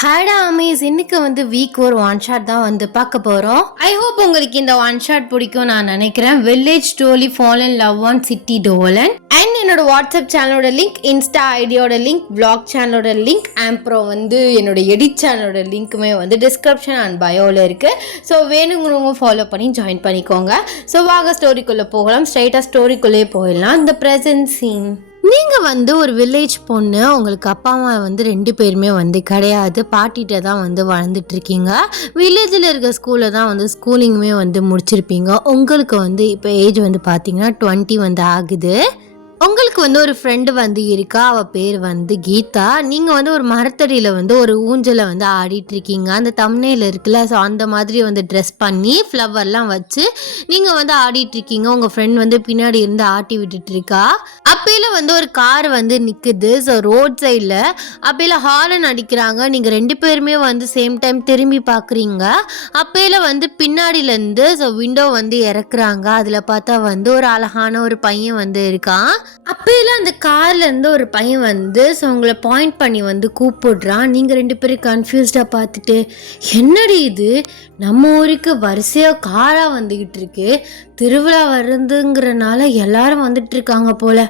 ஹேடா Amaze இன்னைக்கு week ஒரு one shot தான் பார்க்க போகிறோம். ஐ ஹோப் உங்களுக்கு இந்த ஒன் ஷாட் பிடிக்கும் நான் நினைக்கிறேன். Village story fall in love one city Dolan and என்னோட வாட்ஸ்அப் சேனலோட லிங்க், இன்ஸ்டா ஐடியோட லிங்க், பிளாக் சேனலோட லிங்க், அப்புறம் என்னோட எடிட் சேனலோட லிங்க்குமே டிஸ்கிரிப்ஷன் அண்ட் பயோவில் இருக்குது. ஸோ வேணுங்கிறவங்க ஃபாலோ பண்ணி ஜாயின் பண்ணிக்கோங்க. ஸோ வாங்க ஸ்டோரிக்குள்ளே போகலாம். ஸ்ட்ரைட்டாக ஸ்டோரிக்குள்ளேயே போயிடலாம். இந்த ப்ரெசன்ட் சீன். நீங்கள் ஒரு வில்லேஜ் பொண்ணு, உங்களுக்கு அப்பா அம்மா 2 பேருமே கிடையாது, பாட்டிகிட்ட தான் வளர்ந்துட்டுருக்கீங்க. வில்லேஜில் இருக்க ஸ்கூலில் தான் ஸ்கூலிங்குமே முடிச்சிருப்பீங்க. உங்களுக்கு இப்போ ஏஜ் பார்த்தீங்கன்னா 20 ஆகுது. உங்களுக்கு ஒரு ஃப்ரெண்டு இருக்கா. அவள் பேர் கீதா. நீங்கள் ஒரு மரத்தடியில் ஒரு ஊஞ்சலை ஆடிட்டு இருக்கீங்க. அந்த தம்னையில் இருக்குல்ல, ஸோ அந்த மாதிரி ட்ரெஸ் பண்ணி ஃப்ளவர்லாம் வச்சு நீங்கள் ஆடிட்டு இருக்கீங்க. உங்கள் ஃப்ரெண்ட் பின்னாடி இருந்து ஆட்டி விட்டுட்டு இருக்கா. அப்பையில் ஒரு கார் நிற்குது. ஸோ ரோட் சைடில் அப்பையில் ஹாரன் அடிக்கிறாங்க. நீங்கள் 2 பேருமே சேம் டைம் திரும்பி பார்க்குறீங்க. அப்பையில் பின்னாடியிலேருந்து ஸோ விண்டோ இறக்குறாங்க. அதில் பார்த்தா ஒரு அழகான ஒரு பையன் இருக்கான். அப்பையில அந்த கார்ல இருந்து ஒரு பையன் ஸோ உங்களை பாயிண்ட் பண்ணி கூப்பிடுறான். நீங்க 2 பேரும் கன்ஃபியூஸ்டா பார்த்துட்டு, என்னடி இது நம்ம ஊருக்கு வரிசையா காரா வந்துகிட்டு இருக்கு, திருவிழா வருதுங்கிறனால எல்லாரும் வந்துட்டு இருக்காங்க போல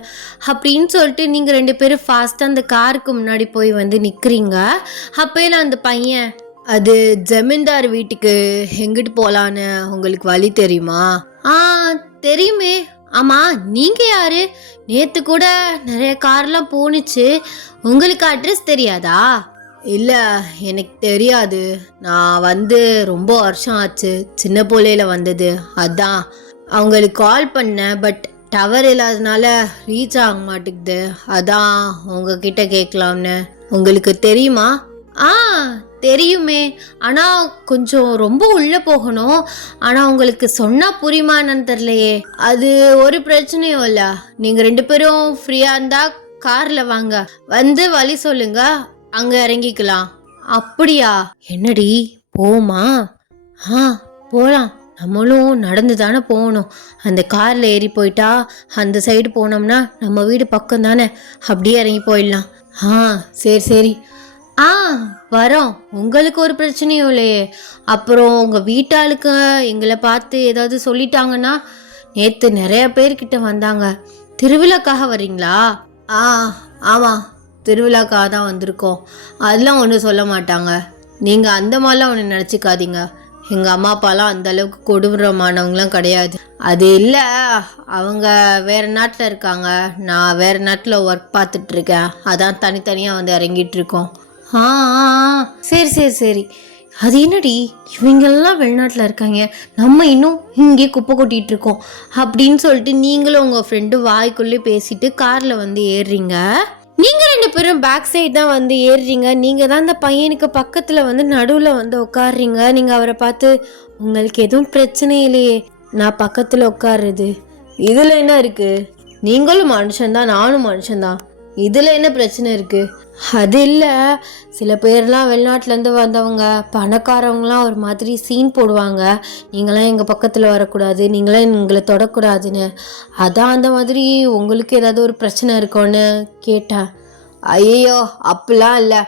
அப்படின்னு சொல்லிட்டு நீங்க 2 பேரும் ஃபாஸ்டா அந்த காருக்கு முன்னாடி போய் நிக்கிறீங்க. அப்பையில அந்த பையன், அது ஜமீன்தார் வீட்டுக்கு எங்கிட்டு போலான்னு உங்களுக்கு வழி தெரியுமா? தெரியுமே. ஆமா, நீங்க யாரு? நேத்து கூட நிறைய கார்லாம் போணுச்சு, உங்களுக்கு அட்ரஸ் தெரியாதா? இல்ல, எனக்கு தெரியாது. நான் ரொம்ப வருஷம் ஆச்சு, சின்ன பிள்ளையில வந்தது. அதான் அவங்களுக்கு கால் பண்ணேன், பட் டவர் இல்லாதனால ரீச் ஆக மாட்டேங்குது. அதான் உங்ககிட்ட கேட்கலாம்னு. உங்களுக்கு தெரியுமா? தெரியுமே, ஆனால் கொஞ்சம் ரொம்ப உள்ளே போகணும். ஆனால் உங்களுக்கு சொன்னால் புரியுமான்னு தெரியலையே. அது ஒரு பிரச்சனையும் இல்லை, நீங்கள் 2 பேரும் ஃப்ரீயாக இருந்தால் காரில் வாங்க, வழி சொல்லுங்க, அங்கே இறங்கிக்கலாம். அப்படியா? என்னடி போமா? போகலாம். நம்மளும் நடந்து தானே போகணும். அந்த காரில் ஏறி போயிட்டா அந்த சைடு போனோம்னா நம்ம வீடு பக்கம் தானே, அப்படியே இறங்கி போயிடலாம். சரி சரி. வரோம். உங்களுக்கு ஒரு பிரச்சனையும் இல்லையே. அப்புறம் உங்கள் வீட்டாளுக்கு எங்களை பார்த்து ஏதாவது சொல்லிட்டாங்கன்னா, நேற்று நிறைய பேர்கிட்ட வந்தாங்க. திருவிழாக்காக வரீங்களா? ஆமாம், திருவிழாக்காக தான் வந்திருக்கோம். அதெல்லாம் ஒன்றும் சொல்ல மாட்டாங்க. நீங்கள் அந்த மாதிரிலாம் ஒன்று நினச்சிக்காதீங்க. எங்கள் அம்மா அப்பாலாம் அந்தளவுக்கு கொடூரமானவங்களாம் கிடையாது. அது இல்லை, அவங்க வேறு நாட்டில் இருக்காங்க, நான் வேறு நாட்டில் ஒர்க் பார்த்துட்ருக்கேன். அதான் தனித்தனியாக இறங்கிட்டு இருக்கோம். சரி சரி சரி. அது என்னடி, இவங்கெல்லாம் வெளிநாட்டில் இருக்காங்க, நம்ம இன்னும் இங்கே குப்பை கொட்டிகிட்டு இருக்கோம் அப்படின்னு சொல்லிட்டு நீங்களும் உங்கள் ஃப்ரெண்டு வாய்க்குள்ளே பேசிட்டு காரில் ஏறுறீங்க. நீங்கள் 2 பேரும் பேக் சைடு தான் ஏறுறீங்க. நீங்கள் தான் அந்த பையனுக்கு பக்கத்தில் நடுவில் உட்காடுறீங்க. நீங்கள் அவரை பார்த்து, உங்களுக்கு எதுவும் பிரச்சனை இல்லையே நான் பக்கத்தில் உட்காருறது, இதில் என்ன இருக்குது? நீங்களும் மனுஷன்தான், நானும் மனுஷன்தான், இதில் என்ன பிரச்சனை இருக்குது? அது இல்லை, சில பேர்லாம் வெளிநாட்டிலேருந்து வந்தவங்க பணக்காரவங்களாம் ஒரு மாதிரி சீன் போடுவாங்க, நீங்களாம் எங்கள் பக்கத்தில் வரக்கூடாது, நீங்களாம் எங்களை தொடக்கூடாதுன்னு. அதான் அந்த மாதிரி உங்களுக்கு ஏதாவது ஒரு பிரச்சனை இருக்கோன்னு கேட்டேன். ஐயோ, அப்படிலாம் இல்லை.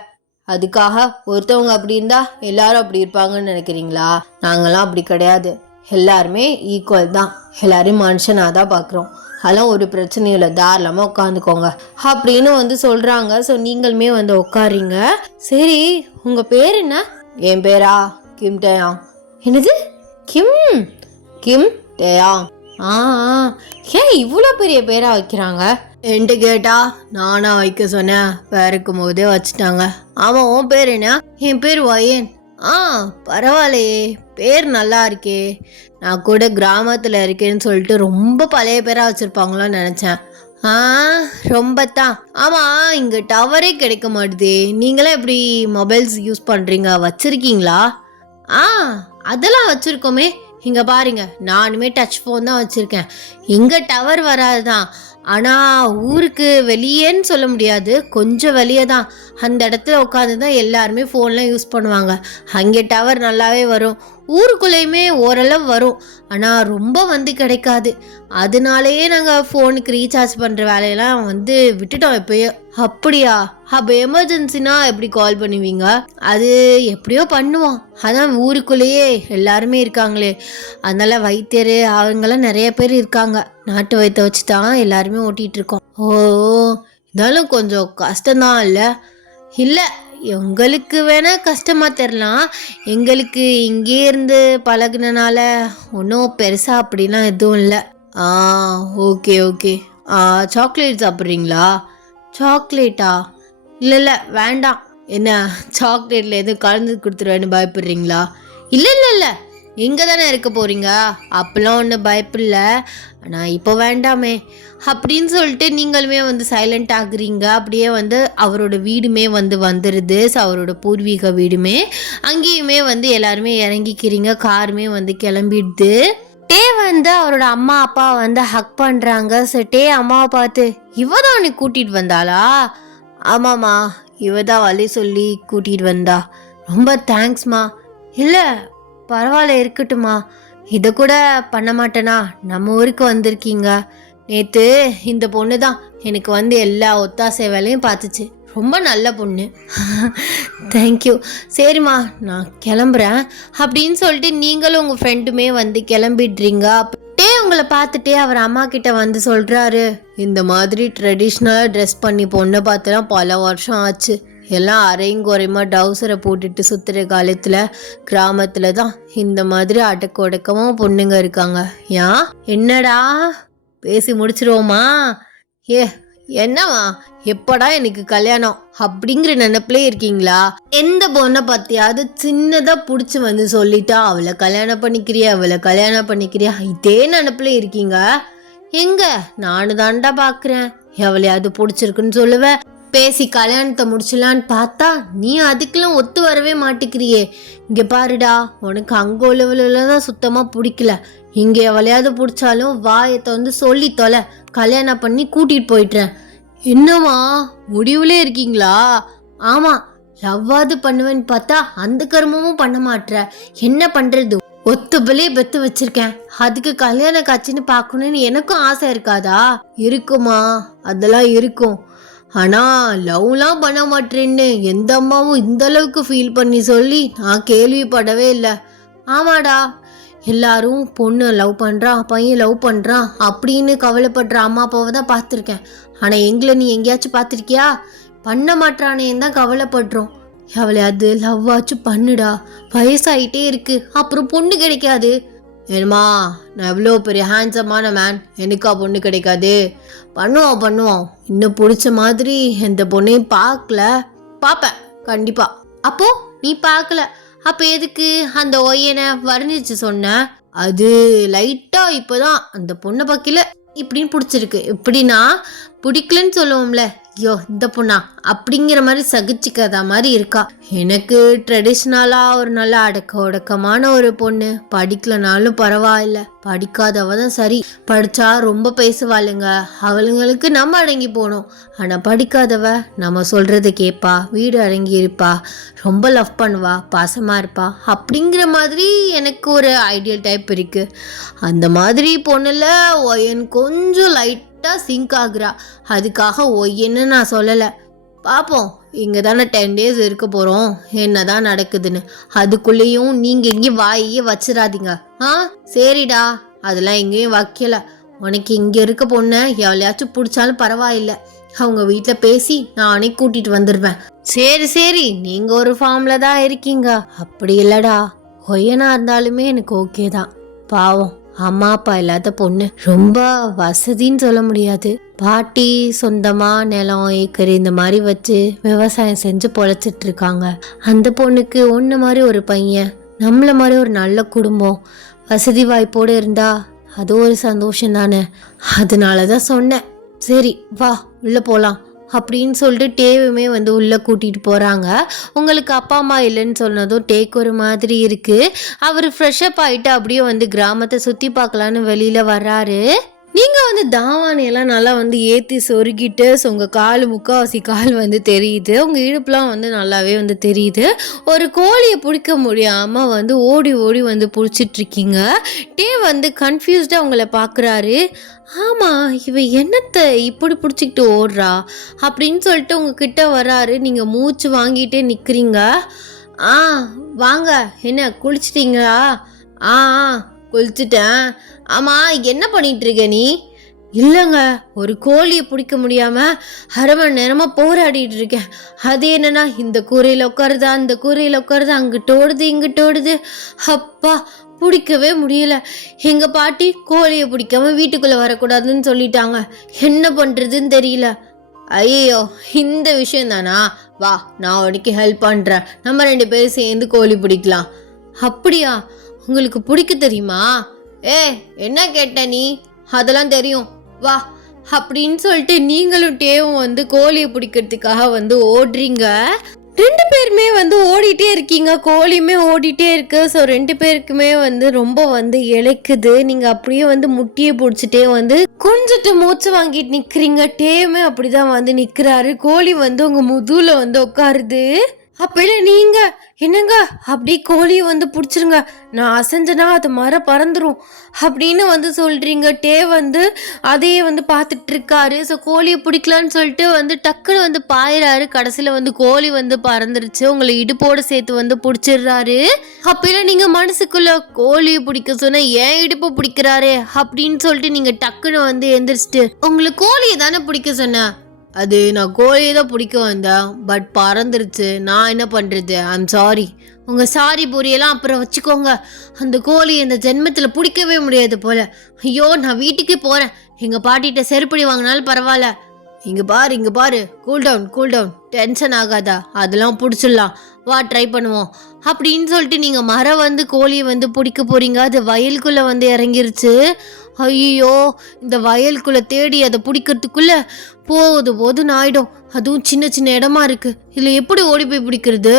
அதுக்காக ஒருத்தவங்க அப்படி இருந்தால் எல்லாரும் அப்படி இருப்பாங்கன்னு நினைக்கிறீங்களா? நாங்களாம் அப்படி கிடையாது. எல்லாருமே ஈக்குவல் தான், எல்லாரையும் மனுஷனாக தான் பார்க்குறோம். அதெல்லாம் ஒரு பிரச்சனையும் இல்லை, தாராளமாக உட்காந்துக்கோங்க அப்படின்னு சொல்கிறாங்க. ஸோ நீங்களுமே உட்காரிங்க. சரி, உங்கள் பேர் என்ன? என் பேரா கிம் டேயாங். என்னது கிம்? கிம் டேயாங்? ஏன் இவ்வளோ பெரிய பேராக வைக்கிறாங்க? என்கிட்ட கேட்டா நானா வைக்க சொன்னேன், பேருக்கும் போதே வச்சுட்டாங்க. ஆமாம், உன் பேர் என்ன? என் பேர் வயன். பரவாயில்லையே, பேர் நல்லா இருக்கே. நான் கூட கிராமத்தில் இருக்கேன்னு சொல்லிட்டு ரொம்ப பழைய பேராக வச்சுருப்பாங்களோன்னு நினச்சேன். ரொம்ப தான். ஆமாம், இங்கே டவரே கிடைக்க மாட்டுதே. நீங்களாம் எப்படி மொபைல்ஸ் யூஸ் பண்ணுறீங்க? வச்சுருக்கீங்களா? அதெல்லாம் வச்சுருக்கோமே. இங்கே பாருங்க, நானுமே டச் ஃபோன் தான் வச்சுருக்கேன். இங்கே டவர் வராது தான், ஆனால் ஊருக்கு வெளியேன்னு சொல்ல முடியாது, கொஞ்சம் வெளியே தான். அந்த இடத்துல உட்காந்து தான் எல்லாருமே ஃபோன்லாம் யூஸ் பண்ணுவாங்க. அங்கே டவர் நல்லாவே வரும், ஊருக்குள்ளேயுமே ஓரளவு வரும், ஆனால் ரொம்ப கிடைக்காது. அதனாலேயே நாங்கள் ஃபோனுக்கு ரீசார்ஜ் பண்ணுற வேலையெல்லாம் விட்டுட்டோம் எப்பயோ. அப்படியா? அப்போ எமர்ஜென்சினா எப்படி கால் பண்ணுவீங்க? அது எப்படியோ பண்ணுவோம். அதான் ஊருக்குள்ளேயே எல்லாருமே இருக்காங்களே, அதனால வைத்தியர் அவங்கெல்லாம் நிறைய பேர் இருக்காங்க. நாட்டு வைத்திய வச்சு தான் எல்லாருமே ஓட்டிகிட்டு இருக்கோம். ஓ, இருந்தாலும் கொஞ்சம் கஷ்டம்தான் இல்லை? இல்லை, எங்களுக்கு வேணா கஷ்டமாக தெரிலாம். எங்களுக்கு இங்கே இருந்து பழகுனனால ஒன்றும் பெருசாக அப்படிலாம் எதுவும் இல்லை. Okay okay. சாக்லேட் சாப்பிட்றீங்களா? சாக்லேட்டா? இல்லை வேண்டாம். என்ன, சாக்லேட்டில் எதுவும் கலந்து கொடுத்துருவேன்னு பயப்படுறீங்களா? இல்லை, இங்கே தானே இருக்க போகிறீங்க, அப்போல்லாம் ஒன்றும் பயப்பில்லை. ஆனால் இப்போ வேண்டாமே அப்படின்னு சொல்லிட்டு நீங்களுமே வந்து சைலண்ட் ஆகுறீங்க. அப்படியே வந்து அவரோட வீடுமே வந்துடுது. அவரோட பூர்வீக வீடுமே, அங்கேயுமே வந்து எல்லாருமே இறங்கிக்கிறீங்க. காருமே வந்து கிளம்பிடுது. டே வந்து அவரோட அம்மா அப்பா வந்து ஹக் பண்ணுறாங்க. டே அம்மாவை பார்த்து, இவ தான் உன்னை கூட்டிகிட்டு வந்தாளா? ஆமாம்மா, இவ தான் வழி சொல்லி கூட்டிகிட்டு வந்தா. ரொம்ப தேங்க்ஸ்மா. இல்லை பரவாயில்ல, இருக்கட்டுமா, இதை கூட பண்ண மாட்டேனா? நம்ம ஊருக்கு வந்திருக்கீங்க. நேற்று இந்த பொண்ணு தான் எனக்கு வந்து எல்லா ஒத்தாசை வேலையும் பார்த்துச்சு. ரொம்ப நல்ல பொண்ணு. தேங்க்யூ. சரிம்மா, நான் கிளம்புறேன் அப்படின்னு சொல்லிட்டு நீங்களும் உங்கள் ஃப்ரெண்டுமே வந்து கிளம்பிடுறீங்க. அப்படியே உங்களை பார்த்துட்டே அவர் அம்மா கிட்ட வந்து சொல்கிறாரு, இந்த மாதிரி ட்ரெடிஷ்னலாக ட்ரெஸ் பண்ணி பொண்ணை பார்த்துலாம் பல வருஷம் ஆச்சு. எல்லாம் அரையும் குறையுமா டவுசரை போட்டுட்டு சுற்றுற காலத்தில் கிராமத்தில் தான் இந்த மாதிரி அடக்க ஒடக்கமாக பொண்ணுங்க இருக்காங்க. ஏன், என்னடா பேசி முடிச்சிருவோமா? என்னவா, எப்படா எனக்கு கல்யாணம் அப்படிங்கிற நினைப்பிலே இருக்கீங்களா? எந்த பொண்ணை பத்தியாவது சின்னதா புடிச்சு வந்து சொல்லிட்டா அவளை கல்யாணம் பண்ணிக்கிறியா இதே நினைப்புல இருக்கீங்க. எங்க, நானு தாண்டா பாக்குறேன், எவளையாவது பிடிச்சிருக்குன்னு சொல்லுவேன், பேசி கல்யாணத்தை முடிச்சலான்னு பார்த்தா நீ அதுக்கெல்லாம் ஒத்து வரவே மாட்டேங்கிறியே. இங்க பாருடா, உனக்கு அங்க உள்ளவளதான் சுத்தமா பிடிக்கல. இங்க எவளையாவது பிடிச்சாலும் வாயத்தை வந்து சொல்லி தொலை, கல்யாணம் பண்ணி கூட்டிட்டு போயிட்டுறேன். என்னம்மா முடிவுலே இருக்கீங்களா? ஆமா, லவ்வாது பண்ணுவேன்னு பார்த்தா அந்த கர்மமும் பண்ண மாட்ற, என்ன பண்றது? ஒத்துபலே பெத்து வச்சிருக்கேன், அதுக்கு கல்யாண காட்சின்னு பார்க்கணும்னு எனக்கும் ஆசை இருக்காதா? இருக்குமா, அதெல்லாம் இருக்கும். ஆனா லவ்லாம் பண்ண மாட்டேன்னு எந்த அம்மாவும் இந்த அளவுக்கு ஃபீல் பண்ணி சொல்லி நான் கேள்விப்படவே இல்லை. ஆமாடா, எல்லாரும் பொண்ணு லவ் பண்ணுறான், பையன் லவ் பண்ணுறான் அப்படின்னு கவலைப்படுற அம்மா அப்பாவை தான் பார்த்துருக்கேன். ஆனால் எங்களை நீ எங்கேயாச்சும் பார்த்துருக்கியா? பண்ண மாட்டானேன்னு தான் கவலைப்படுறோம். எவளையாவது லவ் ஆச்சும் பண்ணுடா, வயசாயிட்டே இருக்கு, அப்புறம் பொண்ணு கிடைக்காது. ஏமா, நான் எவ்வளோ பெரிய ஹேண்ட்ஸமான மேன், எனக்கா பொண்ணு கிடைக்காது? பண்ணுவோம். இன்னும் பிடிச்ச மாதிரி எந்த பொண்ணையும் பார்ப்பேன் கண்டிப்பா. அப்போ நீ பார்க்கல, அப்ப எதுக்கு அந்த ஒய்யனை வர்ணிச்சு சொன்ன? அது லைட்டா இப்பதான் அந்த பொண்ணை பக்கில இப்படின்னு பிடிச்சிருக்கு. இப்படின்னா பிடிக்கலன்னு சொல்லுவோம்ல, ஐயோ இந்த பொண்ணா அப்படிங்கிற மாதிரி சகிச்சுக்காத மாதிரி இருக்கா. எனக்கு ட்ரெடிஷ்னலா ஒரு நல்ல அடக்க ஒடக்கமான ஒரு பொண்ணு, படிக்கலனாலும் பரவாயில்ல, படிக்காதவ தான் சரி. படிச்சா ரொம்ப பேசுவாளுங்க, அவளுங்களுக்கு நம்ம அடங்கி போகணும். ஆனா படிக்காதவ நம்ம சொல்றதை கேட்பா, வீடு அடங்கி இருப்பா, ரொம்ப லவ் பண்ணுவா, பாசமா இருப்பா, அப்படிங்கிற மாதிரி எனக்கு ஒரு ஐடியல் டைப் இருக்கு. அந்த மாதிரி பொண்ணுல ஒயன் கொஞ்சம் லைட் சிங்க் ஆகுறா. அதுக்காக ஒய்யன்னு நான் சொல்லலை. பார்ப்போம், இங்கே தானே 10 days இருக்க போகிறோம், என்னதான் நடக்குதுன்னு. அதுக்குள்ளேயும் நீங்கள் எங்கேயும் வாயே வச்சிடாதீங்க. சரிடா, அதெல்லாம் எங்கேயும் வைக்கல. உனக்கு இங்கே இருக்க பொண்ணை எவ்வளையாச்சும் பிடிச்சாலும் பரவாயில்லை, அவங்க வீட்டில் பேசி நானே கூட்டிட்டு வந்துடுவேன். சரி, நீங்கள் ஒரு ஃபார்மில் தான் இருக்கீங்க. அப்படி இல்லைடா, ஒய்யனா இருந்தாலுமே எனக்கு ஓகே தான். பாவம், அம்மா அப்பா இல்லாத பொண்ணு, ரொம்ப வசதின்னு சொல்ல முடியாது. பாட்டி சொந்தமா நிலம் ஏக்கர் இந்த மாதிரி வச்சு விவசாயம் செஞ்சு பொழைச்சிட்டு இருக்காங்க. அந்த பொண்ணுக்கு ஒன்று மாதிரி ஒரு பையன், நம்மள மாதிரி ஒரு நல்ல குடும்பம், வசதி வாய்ப்போடு இருந்தா அது ஒரு சந்தோஷம் தானே. அதனாலதான் சொன்னேன், சரி வா உள்ள போலாம் அப்படின்னு சொல்லிட்டு டேவுமே வந்து உள்ளே கூட்டிகிட்டு போகிறாங்க. உங்களுக்கு அப்பா அம்மா இல்லைன்னு சொன்னதும் டேக்கு ஒரு மாதிரி இருக்குது. அவர் ஃப்ரெஷ்அப் ஆகிட்டு அப்படியே வந்து கிராமத்தை சுற்றி பார்க்கலான்னு வெளியில் வர்றாரு. நீங்கள் வந்து தாவானியெல்லாம் நல்லா வந்து ஏற்றி சொருகிட்டு உங்கள் கால் முக்கால்வாசி கால் வந்து தெரியுது, உங்கள் இடுப்புலாம் வந்து நல்லாவே வந்து தெரியுது. ஒரு கோழியை பிடிக்க முடியாமல் வந்து ஓடி ஓடி வந்து பிடிச்சிட்ருக்கீங்க. வந்து கன்ஃபியூஸ்டாக உங்களை பார்க்குறாரு. ஆமாம், இவ என்னத்தை இப்படி பிடிச்சிக்கிட்டு ஓடுறா அப்படின்னு சொல்லிட்டு உங்ககிட்ட வராரு. நீங்கள் மூச்சு வாங்கிட்டே நிற்கிறீங்க. ஆ வாங்க, என்ன குளிச்சிட்டிங்களா? ஆ குளிச்சுட்டேன். ஆமாம், என்ன பண்ணிகிட்ருக்க நீ? இல்லைங்க, ஒரு கோழியை பிடிக்க முடியாமல் அரை மணி நேரமாக போராடிட்டு இருக்கேன். அது என்னன்னா இந்த கூரையில் உட்காருதா அந்த கூரையில் உட்காருதா, அங்கிட்டு ஓடுது இங்கிட்டு ஓடுது. அப்பா பிடிக்கவே முடியல. எங்கள் பாட்டி கோழியை பிடிக்காம வீட்டுக்குள்ளே வரக்கூடாதுன்னு சொல்லிட்டாங்க. என்ன பண்ணுறதுன்னு தெரியல. ஐயோ, இந்த விஷயம் தானா? வா, நான் உனக்கு ஹெல்ப் பண்ணுறேன். நம்ம 2 பேரும் சேர்ந்து கோழி பிடிக்கலாம். அப்படியா? உங்களுக்கு பிடிக்க தெரியுமா? என்ன கேட்ட நீ? அதெல்லாம் தெரியும், வா அப்படின்னு சொல்லிட்டு நீங்களும் டேவும் வந்து கோழியை பிடிக்கிறதுக்காக வந்து ஓடுறீங்க. 2 பேருமே வந்து ஓடிட்டே இருக்கீங்க, கோழியுமே ஓடிட்டே இருக்கு. ஸோ 2 பேருக்குமே வந்து ரொம்ப வந்து இழைக்குது. நீங்கள் அப்படியே வந்து முட்டியை பிடிச்சிட்டே வந்து கொஞ்சிட்டு மூச்சு வாங்கிட்டு நிற்கிறீங்க. டேவுமே அப்படிதான் வந்து நிற்கிறாரு. கோழி வந்து உங்கள் முதுகில் வந்து உட்காருது. அப்பல நீங்க என்னங்க அப்படி கோழியை வந்து பிடிச்சிருங்க, நான் அசைஞ்சனா அது பறந்துடும் அப்படின்னு வந்து சொல்றீங்க. வந்து அதையே வந்து பார்த்துட்டு இருக்காரு. ஸோ கோழியை பிடிக்கலான்னு சொல்லிட்டு வந்து டக்குன்னு வந்து பாயிறாரு. கடைசியில் வந்து கோழி வந்து பறந்துருச்சு. உங்களை இடுப்போடு சேர்த்து வந்து பிடிச்சிடுறாரு. அப்பல நீங்க மனசுக்குள்ள கோழியை பிடிக்க சொன்ன ஏன் இடுப்பை பிடிக்கிறாரு அப்படின்னு சொல்லிட்டு நீங்க டக்குன்னு வந்து எந்திரிச்சிட்டு, உங்களுக்கு கோழியை தானே பிடிக்க சொன்ன? அது நான் கோழியை தான் பிடிக்க வந்தேன், பட் பறந்துருச்சு, நான் என்ன பண்ணுறது, ஐம் சாரி. உங்கள் சாரி பூரியெல்லாம் அப்புறம் வச்சுக்கோங்க. அந்த கோழி இந்த ஜென்மத்தில் பிடிக்கவே முடியாது போல். ஐயோ, நான் வீட்டுக்கே போகிறேன். எங்கள் பாட்டிகிட்ட செருப்படி வாங்கினாலும் பரவாயில்ல. இங்கே பாரு, கூல் டவுன், டென்ஷன் ஆகாதா, அதெல்லாம் பிடிச்சிடலாம், வா ட்ரை பண்ணுவோம் அப்படின்னு சொல்லிட்டு நீங்கள் மரம் வந்து கோழியை வந்து பிடிக்க போகிறீங்க. அது வயலுக்குள்ளே வந்து இறங்கிருச்சு. ஐயோ, இந்த வயலுக்குள்ளே தேடி அதை பிடிக்கிறதுக்குள்ளே போதுன்னு ஆயிடும். அதுவும் சின்ன சின்ன இடமா இருக்கு, இதில் எப்படி ஓடி போய் பிடிக்கிறது?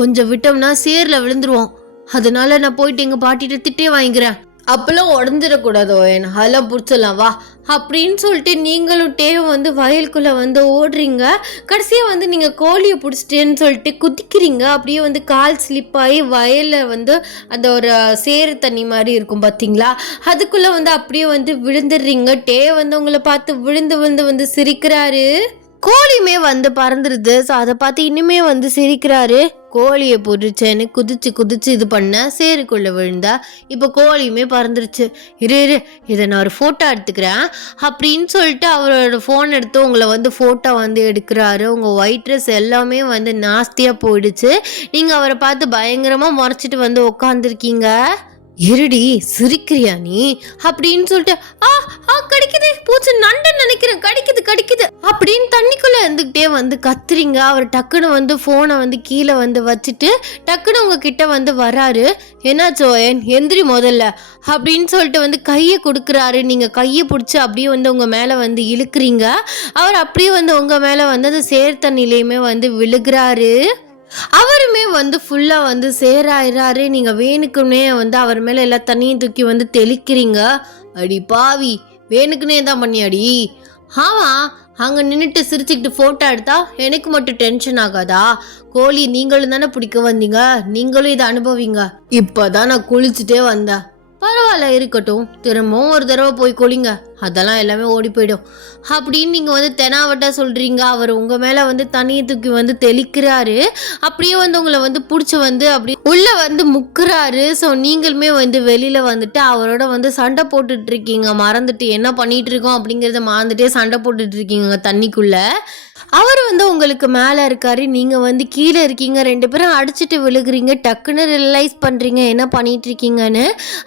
கொஞ்சம் விட்டோம்னா சேரில் விழுந்துருவோம். அதனால நான் போயிட்டு எங்கள் பாட்டிகிட்ட திட்டே வாங்கிக்கிறேன். அப்பெல்லாம் உடஞ்சிடக்கூடாதோ, அதெல்லாம் பிடிச்சிடலாம், வா அப்படின்னு சொல்லிட்டு நீங்களும் டேவும் வந்து வயலுக்குள்ளே வந்து ஓடுறீங்க. கடைசியாக வந்து நீங்கள் கோழியை பிடிச்சிட்டேன்னு சொல்லிட்டு குதிக்கிறீங்க. அப்படியே வந்து கால் ஸ்லிப் ஆகி வயலில் வந்து அந்த ஒரு சேறு தண்ணி மாதிரி இருக்கும் பார்த்தீங்களா, அதுக்குள்ளே வந்து அப்படியே வந்து விழுந்துடுறீங்க. வந்து உங்களை பார்த்து விழுந்து வந்து சிரிக்கிறாரு. கோழியுமே வந்து பறந்துருது. ஸோ அதை பார்த்து இன்னுமே வந்து சிரிக்கிறாரு. கோழியை பொறிச்சேன்னு குதிச்சு இது பண்ண சேருக்குள்ளே விழுந்தா. இப்போ கோழியுமே பறந்துருச்சு. இரு இதை நான் ஒரு ஃபோட்டோ எடுத்துக்கிறேன் அப்படின்னு சொல்லிட்டு அவரோட ஃபோன் எடுத்து உங்களை வந்து ஃபோட்டோ வந்து எடுக்கிறாரு. உங்கள் ஒயிட் ட்ரெஸ் எல்லாமே வந்து நாஸ்தியாக போயிடுச்சு. நீங்கள் அவரை பார்த்து பயங்கரமாக முறைச்சிட்டு வந்து உட்காந்துருக்கீங்க. இருடி, சிரிக்கிறியா நீ அப்படின்னு சொல்லிட்டு, கடிக்குது பூச்சி, நண்டன் நினைக்கிறேன், கடிக்குது அப்படின்னு தண்ணிக்குள்ள இருந்துகிட்டே வந்து கத்துறீங்க. அவர் டக்குன்னு வந்து போனை வந்து கீழே வந்து வச்சுட்டு டக்குன்னு உங்ககிட்ட வந்து வராரு. என்னாச்சோ எந்திரி முதல்ல அப்படின்னு சொல்லிட்டு வந்து கையை கொடுக்குறாரு. நீங்க கையை பிடிச்சி அப்படியே வந்து உங்க மேல வந்து இழுக்கிறீங்க. அவர் அப்படியே வந்து உங்க மேல வந்து அந்த சேர் தண்ணிலையுமே வந்து விழுகிறாரு. அவருமே வந்து ஃபுல்லாக வந்து சேராயிறாரு. நீங்கள் வேணுக்குன்னே வந்து அவர் மேலே எல்லா தண்ணியும் தூக்கி வந்து தெளிக்கிறீங்க. அடி பாவி, வேணுக்குன்னே தான் பண்ணியாடி. ஆமாம், அங்கே நின்றுட்டு சிரிச்சுக்கிட்டு ஃபோட்டோ எடுத்தா எனக்கு மட்டும் டென்ஷன் ஆகாதா? கோழி நீங்களும் தானே பிடிக்க வந்தீங்க, நீங்களும் இதை அனுபவிங்க. இப்போ தான் நான் குளிச்சுட்டே வந்தேன். பரவாயில்ல, இருக்கட்டும், திரும்பவும் ஒரு தடவை போய் கொளிங்க, அதெல்லாம் எல்லாமே ஓடி போயிடும் அப்படின்னு நீங்கள் வந்து தெனாவட்டா சொல்கிறீங்க. அவர் உங்கள் மேலே வந்து தண்ணியை தூக்கி வந்து தெளிக்கிறாரு. அப்படியே வந்து உங்களை வந்து பிடிச்சி வந்து அப்படி உள்ளே வந்து முக்குறாரு. ஸோ நீங்களுமே வந்து வெளியில் வந்துட்டு அவரோட வந்து சண்டை போட்டுட்ருக்கீங்க. மறந்துட்டு என்ன பண்ணிகிட்டு இருக்கோம் அப்படிங்கிறத மறந்துட்டே சண்டை போட்டுட்ருக்கீங்க தண்ணிக்குள்ளே. அவர் வந்து உங்களுக்கு மேலே இருக்காரு, நீங்கள் வந்து கீழே இருக்கீங்க. 2 பேரும் அடிச்சுட்டு விழுகிறீங்க. டக்குன்னு ரியலைஸ் பண்ணுறீங்க என்ன பண்ணிட்டு இருக்கீங்கன்னு.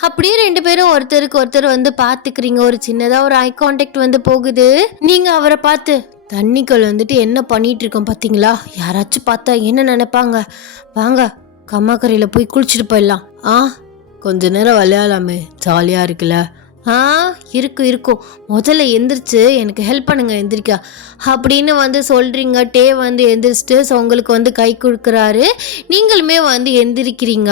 அப்படியே 2 பேரும் ஒருத்தருக்கு ஒருத்தர் வந்து பார்த்துக்கிறீங்க. ஒரு சின்னதாக ஒரு ஐ கான்டாக்ட் வந்து போகுது. நீங்கள் அவரை பார்த்து, தண்ணிக்குள்ள வந்துட்டு என்ன பண்ணிட்டு இருக்கோம் பார்த்தீங்களா, யாராச்சும் பார்த்தா என்ன நினைப்பாங்க, வாங்க கம்மாக்கரையில் போய் குளிச்சுட்டு போயிடலாம். கொஞ்ச நேரம் விளையாடலாமே, ஜாலியாக இருக்குல்ல. இருக்கும், முதல்ல எந்திரிச்சு எனக்கு ஹெல்ப் பண்ணுங்க, எந்திரிக்கா அப்படின்னு வந்து சொல்கிறீங்க. வந்து எந்திரிச்சிட்டு ஸோ உங்களுக்கு வந்து கை கொடுக்குறாரு. நீங்களுமே வந்து எந்திரிக்கிறீங்க.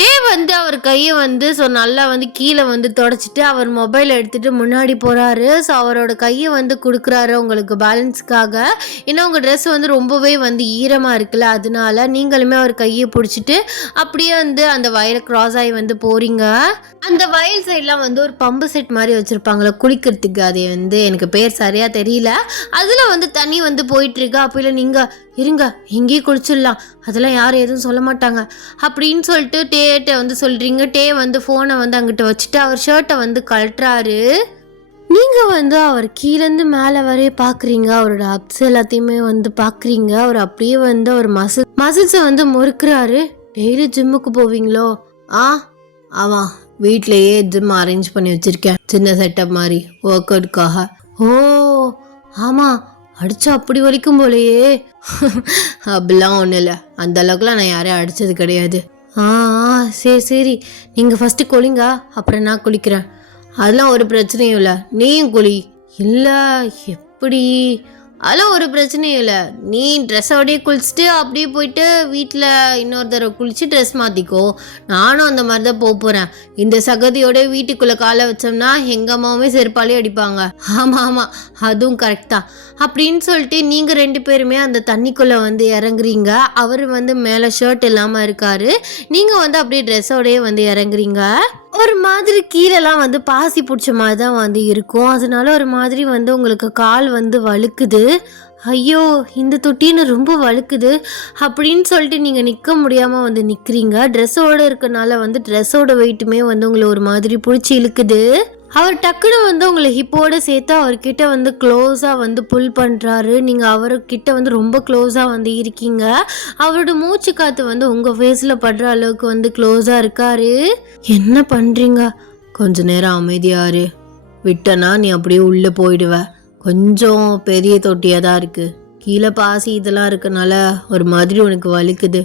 டே வந்து அவர் கையை வந்து ஸோ நல்லா வந்து கீழே வந்து தொடச்சிட்டு அவர் மொபைல் எடுத்துகிட்டு முன்னாடி போகிறாரு. ஸோ அவரோட கையை வந்து கொடுக்குறாரு உங்களுக்கு பேலன்ஸ்க்காக. ஏன்னா உங்கள் ட்ரெஸ் வந்து ரொம்பவே வந்து ஈரமாக இருக்குல்ல, அதனால நீங்களுமே அவர் கையை பிடிச்சிட்டு அப்படியே வந்து அந்த வயலை க்ராஸ் ஆகி வந்து போகிறீங்க. அந்த வயல் சைட்லாம் வந்து ஒரு பம்பு செட் மாதிரி வச்சுருப்பாங்களே குளிக்கிறதுக்கு, அது வந்து எனக்கு பேர் சரியாக தெரியல. அதில் வந்து தண்ணி வந்து போயிட்டுருக்கு. அப்போ இல்லை நீங்கள் இருங்க இங்கேயே குளிச்சிடலாம், அதெல்லாம் யாரும் எதுவும் சொல்ல மாட்டாங்க அப்படின்னு சொல்லிட்டு டேட்ட வந்து சொல்கிறீங்க. டே வந்து ஃபோனை வந்து அங்கிட்ட வச்சுட்டு அவர் ஷர்ட்டை வந்து கழட்டுறாரு. நீங்கள் வந்து அவர் கீழேருந்து மேலே வரைய பார்க்குறீங்க. அவரோட அப்ஸ் எல்லாத்தையுமே வந்து பார்க்குறீங்க. அவர் அப்படியே வந்து அவர் மசில்ஸை வந்து முறுக்குறாரு. டெய்லி ஜிம்முக்கு போவீங்களோ? ஆமாம், வீட்லேயே ஜிம் அரேஞ்ச் பண்ணி வச்சுருக்கேன், சின்ன செட்டப் மாதிரி ஒர்க் அவுட்காக. ஓ ஆமாம், அடிச்சா அப்படி வலிக்கும் போலையே. அப்படிலாம் ஒன்றும் இல்லை, அந்த அளவுக்குலாம் நான் யாரையும் அடித்தது கிடையாது. சரி சரி, நீங்கள் ஃபஸ்ட்டு குளிங்க, அப்புறம் நான் குளிக்கிறேன். அதெல்லாம் ஒரு பிரச்சனையும் இல்லை, நீயும் குளி. இல்லை எப்படி? அதெல்லாம் ஒரு பிரச்சனையும் இல்லை, நீ ட்ரெஸ்ஸோடையே குளிச்சுட்டு அப்படியே போயிட்டு வீட்டில் இன்னொரு தடவை குளிச்சு ட்ரெஸ் மாற்றிக்கோ. நானும் அந்த மாதிரி தான் போகிறேன். இந்த சகதியோட வீட்டுக்குள்ளே காலை வச்சோம்னா எங்கள் அம்மாவுமே செருப்பாலே அடிப்பாங்க. ஆமாம், அதுவும் கரெக்ட் தான். அப்படின்னு சொல்லிட்டு நீங்கள் 2 பேருமே அந்த தண்ணிக்குள்ளே வந்து இறங்குறீங்க. அவர் வந்து மேலே ஷர்ட் இல்லாமல் இருக்கார். நீங்கள் வந்து அப்படியே ட்ரெஸ்ஸோடையே வந்து இறங்குறீங்க. ஒரு மாதிரி கீழெல்லாம் வந்து பாசி பிடிச்ச மாதிரி தான் வந்து இருக்கும். அதனால ஒரு மாதிரி வந்து உங்களுக்கு கால் வந்து வழுக்குது. ஐயோ இந்த தொட்டின்னு ரொம்ப வழுக்குது அப்படின்னு சொல்லிட்டு நீங்கள் நிற்க முடியாமல் வந்து நிற்கிறீங்க. ட்ரெஸ்ஸோடு இருக்கனால வந்து ட்ரெஸ்ஸோட வெயிட்டுமே வந்து உங்களை ஒரு மாதிரி பிடிச்சி இழுக்குது. அவர் டக்குன்னு வந்து உங்களை ஹிப்போடு சேர்த்து அவர்கிட்ட வந்து க்ளோஸாக வந்து புல் பண்ணுறாரு. நீங்கள் அவர்கிட்ட வந்து ரொம்ப க்ளோஸாக வந்து இருக்கீங்க. அவரோட மூச்சு காற்று வந்து உங்கள் ஃபேஸில் படுற அளவுக்கு வந்து க்ளோஸாக இருக்காரு. என்ன பண்ணுறீங்க? கொஞ்ச நேரம் அமைதியாரு, விட்டனா நீ அப்படியே உள்ளே போயிடுவ. கொஞ்சம் பெரிய தொட்டியாக தான் இருக்குது, கீழே பாசி இதெல்லாம் இருக்கனால ஒரு மாதிரி உனக்கு வலிக்குது.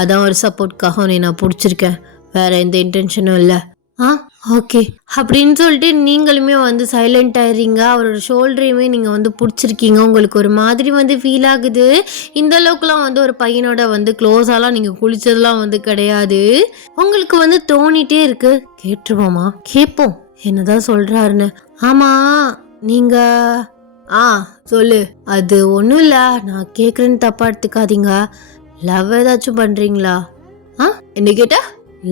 அதான் ஒரு சப்போர்ட்காக உன்னை நான் பிடிச்சிருக்கேன், வேற எந்த இன்டென்ஷனும் இல்லை. ஓகே அப்படின்னு சொல்லிட்டு நீங்களுமே வந்து சைலண்ட் ஆயிடுறீங்க. அவரோட ஷோல்டரையுமே நீங்கள் வந்து பிடிச்சிருக்கீங்க. உங்களுக்கு ஒரு மாதிரி வந்து ஃபீல் ஆகுது. இந்த அளவுக்குலாம் வந்து ஒரு பையனோட வந்து க்ளோஸாலாம் நீங்கள் குளிச்சதெல்லாம் வந்து கிடையாது. உங்களுக்கு வந்து தோணிட்டே இருக்கு, கேட்டுருவோமா? கேட்போம் என்னதான் சொல்கிறாருன்னு. ஆமாம் நீங்கள் சொல்லு. அது ஒன்றும் இல்லை, நான் கேட்குறேன்னு தப்பாக எடுத்துக்காதீங்க. லவ் ஏதாச்சும் பண்ணுறீங்களா? என்ன கேட்டா?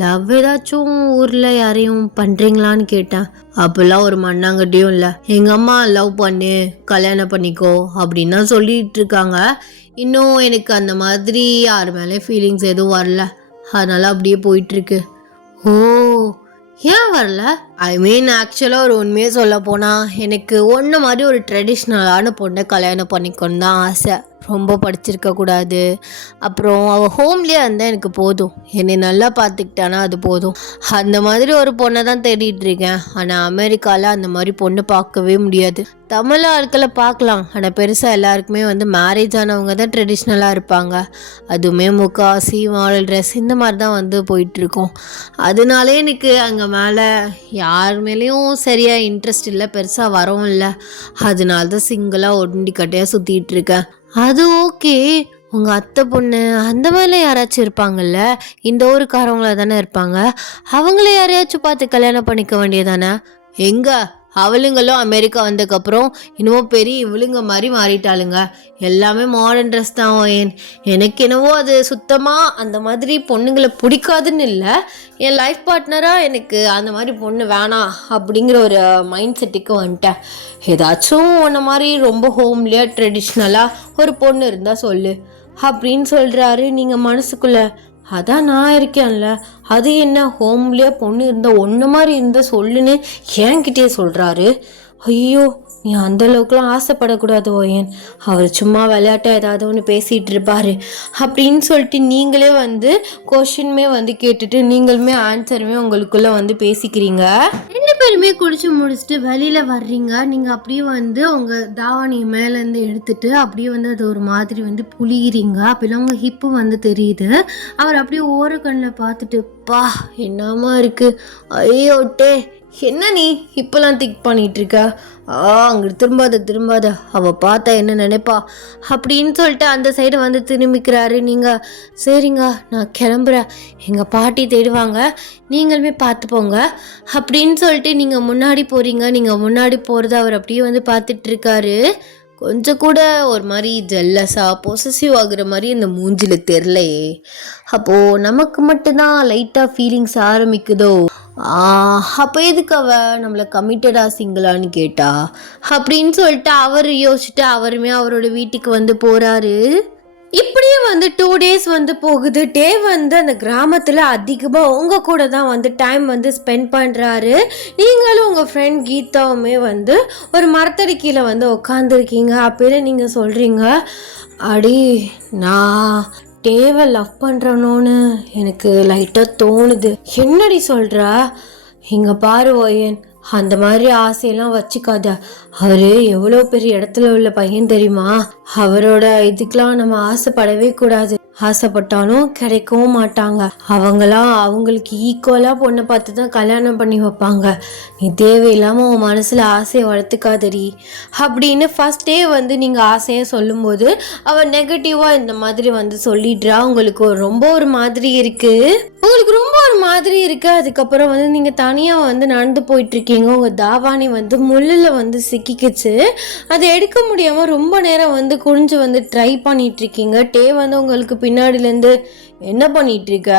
லவ் ஏதாச்சும் ஊரில் யாரையும் பண்ணுறீங்களான்னு கேட்டேன். அப்போல்லாம் ஒரு மண்ணாங்கட்டியும் இல்லை. எங்கள் அம்மா லவ் பண்ணு, கல்யாணம் பண்ணிக்கோ அப்படின்னு தான் சொல்லிட்டு இருக்காங்க. இன்னும் எனக்கு அந்த மாதிரி யார் மேலே ஃபீலிங்ஸ் எதுவும் வரல, அதனால அப்படியே போயிட்டுருக்கு. ஓ ஏன் வரல? ஐ மீன் ஆக்சுவலாக ஒரு உண்மையாக சொல்ல போனால் எனக்கு ஒன்று மாதிரி ஒரு ட்ரெடிஷ்னலான பொண்ணை கல்யாணம் பண்ணிக்கணும் தான் ஆசை. ரொம்ப படிச்சிருக்க கூடாது, அப்புறம் அவள் ஹோம்லேயே இருந்தால் எனக்கு போதும், என்னை நல்லா பார்த்துக்கிட்டானா அது போதும். அந்த மாதிரி ஒரு பொண்ணை தான் தேடிட்டு இருக்கேன். ஆனால் அமெரிக்காவில் அந்த மாதிரி பொண்ணு பார்க்கவே முடியாது. தமிழ் ஆட்களை பார்க்கலாம், ஆனால் பெருசாக எல்லாருக்குமே வந்து மேரேஜ் ஆனவங்க தான் ட்ரெடிஷ்னலாக இருப்பாங்க. அதுவுமே முக்காசி மாடல் ட்ரெஸ் இந்த மாதிரி தான் வந்து போயிட்டுருக்கோம். அதனாலே எனக்கு அங்கே மேலே யார் மேலேயும் சரியாக இன்ட்ரெஸ்ட் இல்லை, பெருசாக வரவும் இல்லை. அதனால தான் சிங்கிளாக ஒண்டி கட்டையாக சுற்றிட்டு இருக்கேன். அது ஓகே, உங்கள் அத்தை பொண்ணு அந்த மாதிரிலாம் யாராச்சும் இருப்பாங்கல்ல, இந்த ஊருக்காரவங்கள தானே இருப்பாங்க, அவங்கள யாரையாச்சும் பார்த்து கல்யாணம் பண்ணிக்க வேண்டியதானே? எங்க அவளுங்களும் அமெரிக்கா வந்ததுக்கப்புறம் இன்னமும் பெரிய இவளுங்க மாதிரி மாறிட்டாளுங்க. எல்லாமே மாடர்ன் ட்ரெஸ் தான். எனக்கு என்னவோ அது சுத்தமாக அந்த மாதிரி பொண்ணுங்களை பிடிக்காதுன்னு இல்லை, என் லைஃப் பார்ட்னராக எனக்கு அந்த மாதிரி பொண்ணு வேணாம் அப்படிங்கிற ஒரு மைண்ட் செட்டுக்கு வந்துட்டேன். ஏதாச்சும் ஒன்றை மாதிரி ரொம்ப ஹோம்லியாக ட்ரெடிஷ்னலாக ஒரு பொண்ணு இருந்தால் சொல்லு அப்படின்னு சொல்கிறாரு. நீங்கள் மனசுக்குள்ளே அதான் நான் இருக்கேன்ல, அது என்ன ஹோம்லேயே பொண்ணு இருந்தால் ஒன்று மாதிரி இருந்தால் சொல்லுன்னு என்கிட்டே சொல்கிறாரு. ஐயோ நீ அந்தளவுக்குலாம் ஆசைப்படக்கூடாது ஓயன், அவர் சும்மா விளையாட்டை ஏதாவது ஒன்று பேசிகிட்டு இருப்பார் அப்படின்னு சொல்லிட்டு நீங்களே வந்து கொஷினுமே வந்து கேட்டுட்டு நீங்களுமே ஆன்சருமே உங்களுக்குள்ளே வந்து பேசிக்கிறீங்க. 2 பேருமே குளிச்சு முடிச்சுட்டு வெளியில் வர்றீங்க. நீங்கள் அப்படியே வந்து உங்கள் தாவணி மேலேருந்து எடுத்துட்டு அப்படியே வந்து அது ஒரு மாதிரி வந்து புளிகிறீங்க. அப்பெல்லாம் உங்கள் ஹிப்பு வந்து தெரியுது. அவர் அப்படியே ஓரக்கண்ணில் பார்த்துட்டு பா என்னமா இருக்குது, ஐயோட்டே என்ன நீ இப்போலாம் திக் பண்ணிட்டு இருக்க? அங்கிட்டு திரும்பாத, அவள் பார்த்தா என்ன நினைப்பா அப்படின்னு சொல்லிட்டு அந்த சைடு வந்து திரும்பிக்கிறாரு. நீங்கள் சரிங்க நான் கிளம்புறேன், எங்கள் பாட்டி தேடுவாங்க, நீங்களுமே பார்த்து போங்க அப்படின்னு சொல்லிட்டு நீங்கள் முன்னாடி போகிறீங்க. நீங்கள் முன்னாடி போகிறத அவர் அப்படியே வந்து பார்த்துட்டு இருக்காரு. கொஞ்சம் கூட ஒரு மாதிரி ஜெல்லஸாக பொசசிவ் ஆகுற மாதிரி இந்த மூஞ்சில் தெரிலையே. அப்போது நமக்கு மட்டும்தான் லைட்டாக ஃபீலிங்ஸ் ஆரம்பிக்குதோ? அப்போ எதுக்கு அவ நம்மளை கமிட்டடா சிங்கிளான்னு கேட்டா அப்படின்னு சொல்லிட்டு அவர் யோசிச்சுட்டு அவருமே அவரோட வீட்டுக்கு வந்து போகிறாரு. இப்படியே வந்து 2 days வந்து போகுது. டே வந்து அந்த கிராமத்தில் அதிகமாக உங்கள் கூட தான் வந்து டைம் வந்து ஸ்பெண்ட் பண்ணுறாரு. நீங்களும் உங்கள் ஃப்ரெண்ட் கீதாவுமே வந்து ஒரு மரத்தடி கீழே வந்து உட்காந்துருக்கீங்க. அப்பயே நீங்கள் சொல்கிறீங்க, அடி நான் டேவை லவ் பண்ணுறனோன்னு எனக்கு லைட்டாக தோணுது. என்னடி சொல்கிறா? இங்கே பாரு ஓயன், அந்த மாதிரி ஆசையெல்லாம் வச்சுக்காத. அவரு எவ்வளோ பெரிய இடத்துல உள்ள பையன் தெரியுமா? அவரோட இதுக்கெல்லாம் நம்ம ஆசைப்படவே கூடாது. ஆசைப்பட்டாலும் கிடைக்கவும் மாட்டாங்க. அவங்களாம் அவங்களுக்கு ஈக்குவலாக பொண்ணை பார்த்து தான் கல்யாணம் பண்ணி வைப்பாங்க. நீ தேவையில்லாமல் உன் மனசில் ஆசையை வளர்த்துக்காதடி அப்படின்னு ஃபஸ்ட்டே வந்து நீங்கள் ஆசையை சொல்லும்போது அவள் நெகட்டிவாக இந்த மாதிரி வந்து சொல்லிடுறா. உங்களுக்கு ரொம்ப ஒரு மாதிரி இருக்குது. அதுக்கப்புறம் வந்து நீங்கள் தனியாக வந்து நடந்து போயிட்டுருக்கீங்க. உங்கள் தாவாணி வந்து முள்ளில் வந்து சிக்கிக்குச்சு. அதை எடுக்க முடியாமல் ரொம்ப நேரம் வந்து குனிஞ்சு வந்து ட்ரை பண்ணிகிட்ருக்கீங்க. டே வந்து உங்களுக்கு பின்னாடிலேருந்து என்ன பண்ணிகிட்ருக்க,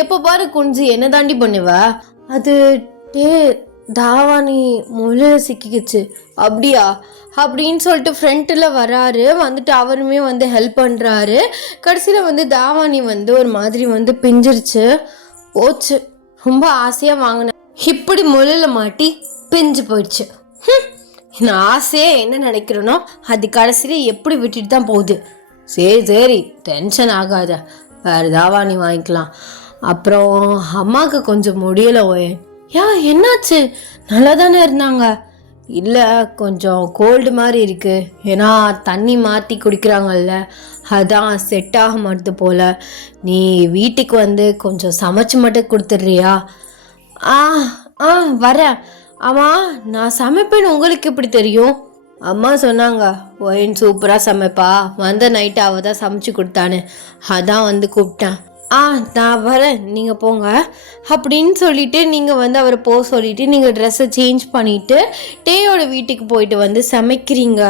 எப்போ பாரு குனிஞ்சு என்ன தாண்டி பண்ணுவ? அது டே தாவாணி முள்ளில் சிக்கிக்குச்சு. அப்படியா அப்படின்னு சொல்லிட்டு ஃப்ரண்ட்டில் வராரு. வந்துட்டு அவருமே வந்து ஹெல்ப் பண்ணுறாரு. கடைசியில் வந்து தாவாணி வந்து ஒரு மாதிரி வந்து பிஞ்சிருச்சு. போச்சு, ரொம்ப ஆசையாக வாங்கினேன், இப்படி முள்ளில் மாட்டி பிஞ்சு போயிடுச்சு. நான் ஆசையே என்ன நினைக்கிறேனோ அது கடைசியில் எப்படி விட்டுட்டு தான் போகுது. சரி டென்ஷன் ஆகாத, வேறு தாவாணி வாங்கிக்கலாம். அப்புறம் அம்மாவுக்கு கொஞ்சம் முடியலை ஓயன். என்னாச்சு? நல்லா தானே இருந்தாங்க. இல்லை கொஞ்சம் கோல்டு மாதிரி இருக்குது, ஏன்னா தண்ணி மாற்றி குடிக்கிறாங்கல்ல, அதான் செட் ஆக மாட்டுது போல். நீ வீட்டுக்கு வந்து கொஞ்சம் சமைச்சு மட்டும் கொடுத்துட்றியா? வரேன். ஆமாம், நான் சமைப்பேன்னு உங்களுக்கு எப்படி தெரியும்? அம்மா சொன்னாங்க ஒயின் சூப்பராக சமைப்பா, வந்த நைட்டு அவள் தான் சமைச்சு கொடுத்தானு, அதான் வந்து கூப்பிட்டேன். நான் வரேன், நீங்கள் போங்க அப்படின்னு சொல்லிவிட்டு நீங்கள் வந்து அவரை போக சொல்லிவிட்டு நீங்கள் ட்ரெஸ்ஸை சேஞ்ச் பண்ணிவிட்டு டேயோட வீட்டுக்கு போயிட்டு வந்து சமைக்கிறீங்க.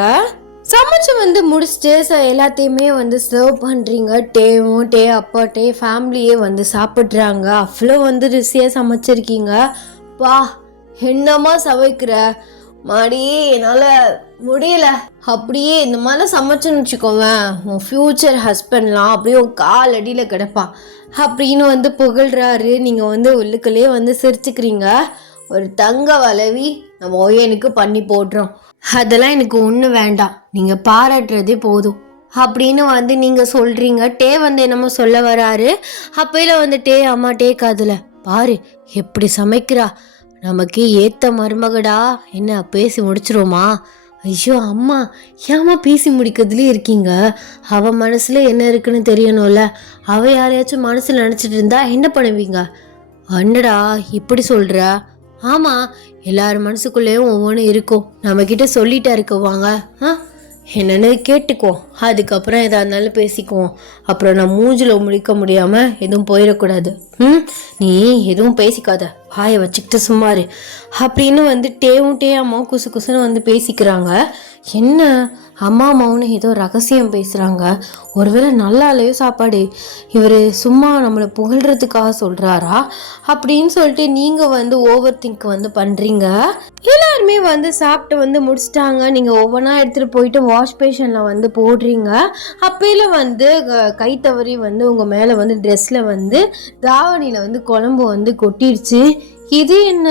சமைச்சு வந்து முடிச்சுட்டு எல்லாத்தையுமே வந்து சர்வ் பண்ணுறீங்க. டே அப்பா டே ஃபேமிலியே வந்து சாப்பிட்றாங்க. அவ்வளோ வந்து ருசியாக சமைச்சிருக்கீங்க. வா, என்னம்மா சமைக்கிற மாடி, என்னால் முடியல. அப்படியே இந்த மாதிரிலாம் சமைச்சுன்னு வச்சுக்கோவேன், உன் ஃப்யூச்சர் ஹஸ்பண்ட்லாம் அப்படியே உன் கால் அடியில் கிடப்பான் அப்படின்னு வந்து புகழ்கிறாரு. நீங்கள் வந்து உள்ளுக்குள்ளேயே வந்து சிரிச்சுக்கிறீங்க. ஒரு தங்க வளவி நம்ம ஒய்யனுக்கு பண்ணி போடுறோம், அதெல்லாம் எனக்கு ஒன்றும் வேண்டாம், நீங்கள் பாராட்டுறதே போதும் அப்படின்னு வந்து நீங்கள் சொல்கிறீங்க. டே வந்து என்னமோ சொல்ல வராரு. அப்பையில வந்து அம்மா காதில் பாரு எப்படி சமைக்கிறா, நமக்கு ஏற்ற மருமகடா, என்ன பேசி முடிச்சிருவோமா? ஐயோ அம்மா, ஏம்மா பேசி முடிக்கிறதுலே இருக்கீங்க? அவள் மனசில் என்ன இருக்குன்னு தெரியணும்ல. அவள் யாரையாச்சும் மனசில் நினச்சிட்டு இருந்தா என்ன பண்ணுவீங்க? அண்ணடா இப்படி சொல்கிற? ஆமாம், எல்லார் மனசுக்குள்ளேயும் ஒவ்வொன்றும் இருக்கும், நம்மக்கிட்ட சொல்லிட்டா இருக்குவாங்க. என்னென்னு கேட்டுக்குவோம், அதுக்கப்புறம் எதாக இருந்தாலும் பேசிக்குவோம். அப்புறம் நான் மூஞ்சில் முடிக்க முடியாமல் எதுவும் போயிடக்கூடாது. நீ எதுவும் பேசிக்காத, வாயை வச்சுக்கிட்டு சும்மாரு அப்படின்னு வந்து டே அம்மா குசு குசுன்னு வந்து பேசிக்கிறாங்க. என்ன அம்மா அம்மாவுன்னு ஏதோ ரகசியம் பேசுகிறாங்க. ஒருவேளை நல்லா இல்லையோ சாப்பாடு, இவர் சும்மா நம்மளை புகழ்கிறதுக்காக சொல்கிறாரா அப்படின்னு சொல்லிட்டு நீங்கள் வந்து ஓவர் திங்க் வந்து பண்ணுறீங்க. எல்லாருமே வந்து சாப்பிட்டு வந்து முடிச்சிட்டாங்க. நீங்கள் ஒவ்வொன்றா எடுத்துகிட்டு போயிட்டு வாஷ் பேஷனில் வந்து போடுறீங்க. அப்பையில வந்து கை தவறி வந்து உங்கள் மேலே வந்து ட்ரெஸ்ஸில் வந்து தாவணியில் வந்து குழம்பு வந்து கொட்டிடுச்சு. இது என்ன,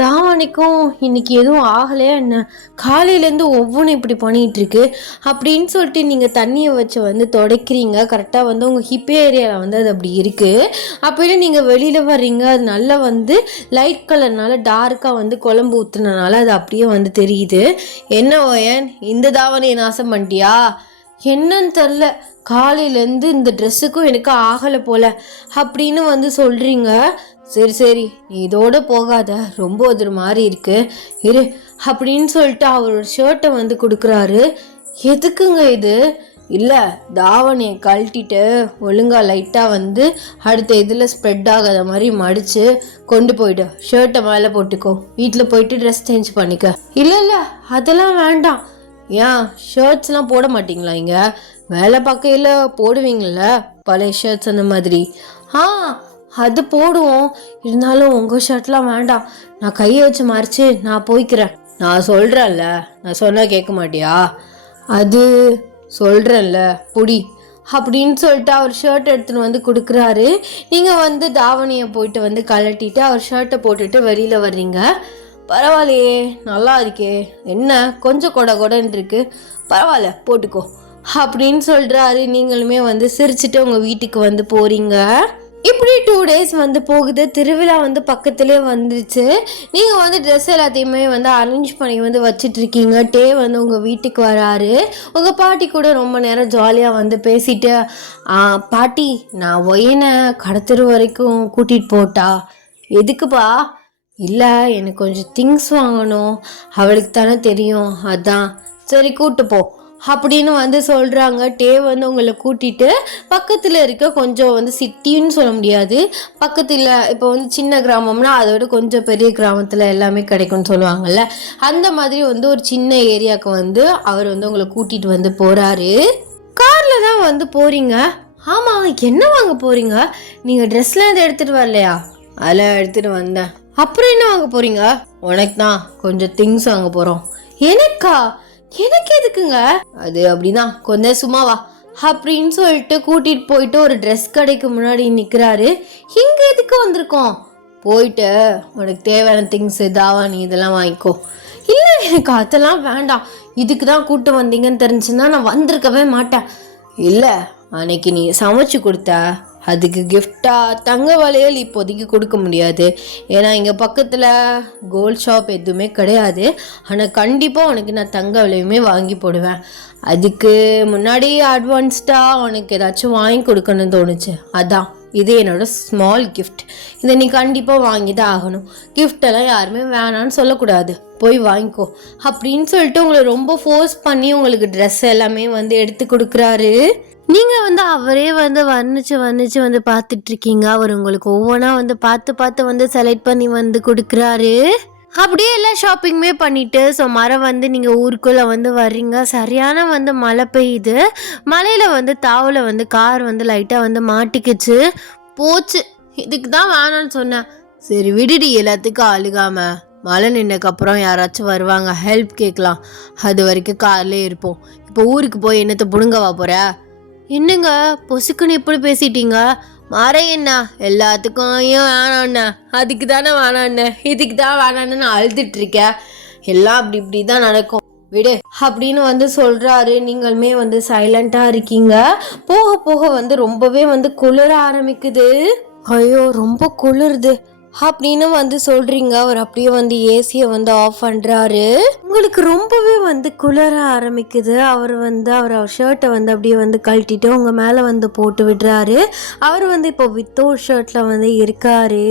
தாவணிக்கும் இன்னைக்கு எதுவும் ஆகலையா என்ன? காலையிலேருந்து ஒவ்வொன்றும் இப்படி பண்ணிகிட்டு இருக்கு அப்படின்னு சொல்லிட்டு நீங்கள் தண்ணியை வச்சு வந்து துடைக்கிறீங்க. கரெக்டாக வந்து உங்கள் ஹிப் ஏரியாவில் வந்து அது அப்படி இருக்குது. அப்படியே நீங்கள் வெளியில் வர்றீங்க, அது நல்லா வந்து லைட் கலர்னால டார்க்காக வந்து குழம்பு ஊற்றுனனால அது அப்படியே வந்து தெரியுது. என்ன ஓயன், இந்த தாவணியை நாசம் பண்ணிட்டியா? என்னன்னு தெரில, காலையிலேருந்து இந்த ட்ரெஸ்ஸுக்கும் எனக்கு ஆகலை போல அப்படின்னு வந்து சொல்கிறீங்க. சரி சரி, நீ இதோட போகாத, ரொம்ப ஒரு மாதிரி இருக்கு, இரு அப்படின்னு சொல்லிட்டு அவரோட ஷர்ட்டை வந்து கொடுக்குறாரு. எதுக்குங்க இது? இல்லை, தாவணியை கழட்டிட்டு ஒழுங்கா லைட்டாக வந்து அடுத்த இதில் ஸ்ப்ரெட் ஆகாத மாதிரி மடித்து கொண்டு போயிடு, ஷர்ட்டை மேலே போட்டுக்கோ, வீட்டில் போயிட்டு ட்ரெஸ் சேஞ்ச் பண்ணிக்க. இல்லை இல்லை, அதெல்லாம் வேண்டாம். ஏன் ஷர்ட்ஸ்லாம் போட மாட்டிங்களா? இங்கே வேலை பார்க்கையில் போடுவீங்கள பழைய ஷர்ட்ஸ் அந்த மாதிரி. அது போடுவோம், இருந்தாலும் உங்கள் ஷர்ட்லாம் வேண்டாம், நான் கையை வச்சு மறைச்சு நான் போய்க்கிறேன். நான் சொல்கிறேன்ல, நான் சொன்னால் கேட்க மாட்டியா? அது சொல்கிறேன்ல புடி அப்படின்னு சொல்லிட்டு அவர் ஷர்ட் எடுத்துன்னு வந்து கொடுக்குறாரு. நீங்கள் வந்து தாவணியை போயிட்டு வந்து கழட்டிட்டு அவர் ஷர்ட்டை போட்டுட்டு வெளியில் வர்றீங்க. பரவாயில்லையே, நல்லா இருக்கே, என்ன கொஞ்சம் கொடன்னு இருக்கு, பரவாயில்ல போட்டுக்கோ அப்படின்னு சொல்கிறாரு. நீங்களுமே வந்து சிரிச்சுட்டு உங்கள் வீட்டுக்கு வந்து போகிறீங்க. இப்படி 2 days வந்து போகுது. திருவிழா வந்து பக்கத்துலேயே வந்துருச்சு. நீங்கள் வந்து ட்ரெஸ் எல்லாத்தையுமே வந்து அரேஞ்ச் பண்ணி வந்து வச்சிட்ருக்கீங்க. டே வந்து உங்கள் வீட்டுக்கு வராரு. உங்கள் பாட்டி கூட ரொம்ப நேரம் ஜாலியாக வந்து பேசிட்டு, பாட்டி நான் ஒயனை கடத்தரு வரைக்கும் கூட்டிகிட்டு போட்டா. எதுக்குப்பா? இல்லை, எனக்கு கொஞ்சம் திங்ஸ் வாங்கணும், அவளுக்கு தானே தெரியும், அதான். சரி கூட்டு போ அப்படின்னு வந்து சொல்கிறாங்க. டே வந்து உங்களை கூட்டிகிட்டு பக்கத்தில் இருக்க கொஞ்சம் வந்து சிட்டின்னு சொல்ல முடியாது, பக்கத்தில் இப்போ வந்து சின்ன கிராமம்னா அதை விட கொஞ்சம் பெரிய கிராமத்தில் எல்லாமே கிடைக்கும்னு சொல்லுவாங்கள்ல, அந்த மாதிரி வந்து ஒரு சின்ன ஏரியாவுக்கு வந்து அவர் வந்து உங்களை கூட்டிகிட்டு வந்து போகிறாரு. காரில் தான் வந்து போகிறீங்க. ஆமாம், என்ன வாங்க போகிறீங்க? நீங்கள் ட்ரெஸ்லாம் எதுவும் எடுத்துகிட்டு வரலையா? அதெல்லாம் எடுத்துகிட்டு வந்தேன். அப்புறம் என்ன வாங்க போகிறீங்க? உனக்கு தான் கொஞ்சம் திங்ஸ் வாங்க போகிறோம். எனக்கா? எனக்கு எதுக்குங்க? அது அப்படிதான், கொஞ்சம் சும்மாவா அப்படின்னு சொல்லிட்டு கூட்டிட்டு போயிட்டு ஒரு ட்ரெஸ் கடைக்கு முன்னாடி நிற்கிறாரு. இங்க எதுக்கு வந்திருக்கோம்? போயிட்டு உனக்கு தேவையான திங்ஸ் தாவணி இதெல்லாம் வாங்கிக்கோ. இல்லை, எனக்கு அதெல்லாம் வேண்டாம், இதுக்கு தான் கூட்டு வந்தீங்கன்னு தெரிஞ்சுன்னா நான் வந்திருக்கவே மாட்டேன். இல்லை, அன்னைக்கு நீ சமைச்சு கொடுத்த அதுக்கு கிஃப்டாக தங்க வளையல் இப்போதைக்கு கொடுக்க முடியாது, ஏன்னா இங்கே பக்கத்தில் கோல்ட் ஷாப் எதுவுமே கிடையாது. ஆனால் கண்டிப்பாக உனக்கு நான் தங்க வளையுமே வாங்கி போடுவேன். அதுக்கு முன்னாடி அட்வான்ஸ்டாக உனக்கு ஏதாச்சும் வாங்கி கொடுக்கணும்னு தோணுச்சு, அதான் இது என்னோடய ஸ்மால் கிஃப்ட். இதை நீ கண்டிப்பாக வாங்கி தான் ஆகணும். கிஃப்டெல்லாம் யாருமே வேணான்னு சொல்லக்கூடாது, போய் வாங்கிக்கோ அப்படின்னு சொல்லிட்டு உங்களை ரொம்ப ஃபோர்ஸ் பண்ணி உங்களுக்கு ட்ரெஸ் எல்லாமே வந்து எடுத்து கொடுக்குறாரு. நீங்கள் வந்து அவரே வந்து வர்ணிச்சு வந்து பார்த்துட்ருக்கீங்க. அவர் உங்களுக்கு ஒவ்வொன்றா வந்து பார்த்து வந்து செலக்ட் பண்ணி வந்து கொடுக்குறாரு. அப்படியே எல்லா ஷாப்பிங்குமே பண்ணிவிட்டு மரம் வந்து நீங்கள் ஊருக்குள்ளே வந்து வர்றீங்க. சரியான வந்து மழை பெய்யுது. மழையில் வந்து தாவில் வந்து கார் வந்து லைட்டாக வந்து மாட்டிக்கிச்சு. போச்சு, இதுக்கு தான் வேணான்னு சொன்னேன். சரி விடுடி, எல்லாத்துக்கும் அழுகாம, மழை நின்னக்கப்புறம் யாராச்சும் வருவாங்க, ஹெல்ப் கேட்கலாம், அது வரைக்கும் கார்லேயே இருப்போம். இப்போ ஊருக்கு போய் என்னத்தை புடுங்கவா போகிற? என்னங்க பொசுக்குன்னு இப்படி பேசிட்டீங்க? மாற என்ன, எல்லாத்துக்கும் ஏன் வேணாண்ண, அதுக்கு தானே வேணாண்ண, இதுக்கு தான் வேணான்னு நான் அழுதுட்டு இருக்கேன், எல்லாம் அப்படி இப்படி தான் நடக்கும், விடு அப்படின்னு வந்து சொல்கிறாரு. நீங்களுமே வந்து சைலண்ட்டாக இருக்கீங்க. போக போக வந்து ரொம்பவே வந்து குளிர ஆரம்பிக்குது. ஐயோ ரொம்ப குளிருது அப்படின்னு வந்து சொல்கிறீங்க. அவர் அப்படியே வந்து ஏசியை வந்து ஆஃப் பண்ணுறாரு. உங்களுக்கு ரொம்பவே வந்து குளிர ஆரம்பிக்குது. அவர் ஷர்ட்டை வந்து அப்படியே வந்து கழட்டிட்டு உங்கள் மேலே வந்து போட்டு விடுறாரு. அவர் வந்து இப்போ வித்தவுட் ஷர்ட்டில் வந்து இருக்காரு.